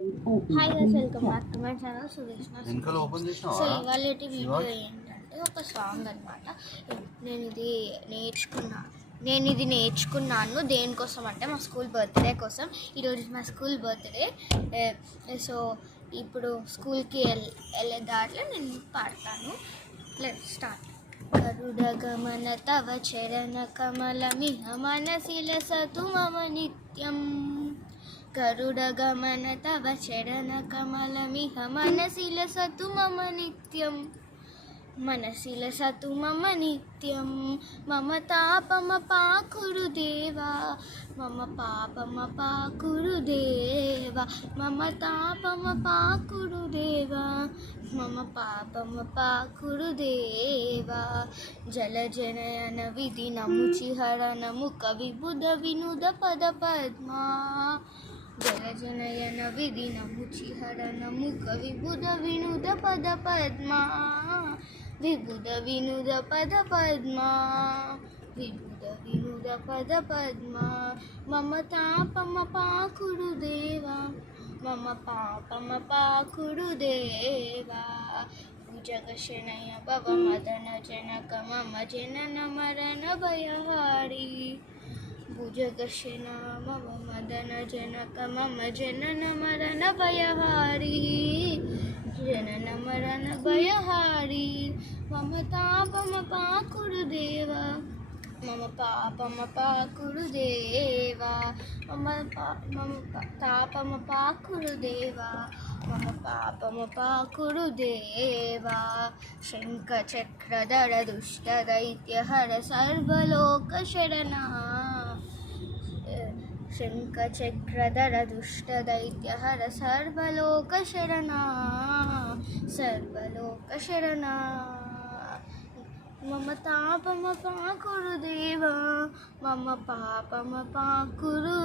Hi guys, welcome back to my channel సురేష్ణ. So ఇవాళ video ఏంటంటే ఒక సాంగ్ అనమాట. నేను ఇది నేర్చుకున్నాను దేనికోసం అంటే మా స్కూల్ బర్త్డే కోసం. ఈరోజు మా స్కూల్ బర్త్డే. సో ఇప్పుడు స్కూల్కి వెళ్ళే దాంట్లో నేను పాడతాను. Let start. గరుడ గమన తవ చరణ కమలమిహ మనసిలసతు మమ నిత్యం. గరుడగమన తవ చరణ కమలమిహ మనసిలసతు మమ నిత్యం. మనసిలసతు మమ నిత్యం. మమ తాపమ పాకురు దేవా, మమ పాపమ పాకురు దేవా, మమ తాపమ పాకురు దేవా, మమ పాపమ పాకురు దేవా. జలజనయన విధి నముచిహరణము కవిబుధ వినుద పద పద్మా. జలజనయన విధి నముచిహరణము కవిబుధ వినుద పద పద్మా. విబుధ వినుద పద పద్మా, విబుధ వినుద పద పద్మా. మమ తాపమ పాకురు దేవా, మమ పాపమ పాకురు దేవా. భుజగశనయ భవ మదన జనక మమ జనన మరణ భయహారి. భుజగశన మమ మదన జనక మమ జనన మరణ భయహారి. జనన మరణ భయహారి. మమ తాపమ పాకురు దేవా, మమ పాపమ పాకురు దేవా, మమ తాపమ పాకురు దేవా, మమ పాపమ పాకురు దేవా. శంఖ చక్రధర దుష్ట దైత్య హర సర్వలోక శరణ. శంఖ చక్రధర దుష్ట దైత్య హర సర్వలోక శరణ, సర్వలోక శరణ. మమ తాపమ పాకురు దేవా, మమ పాపమ పాకురు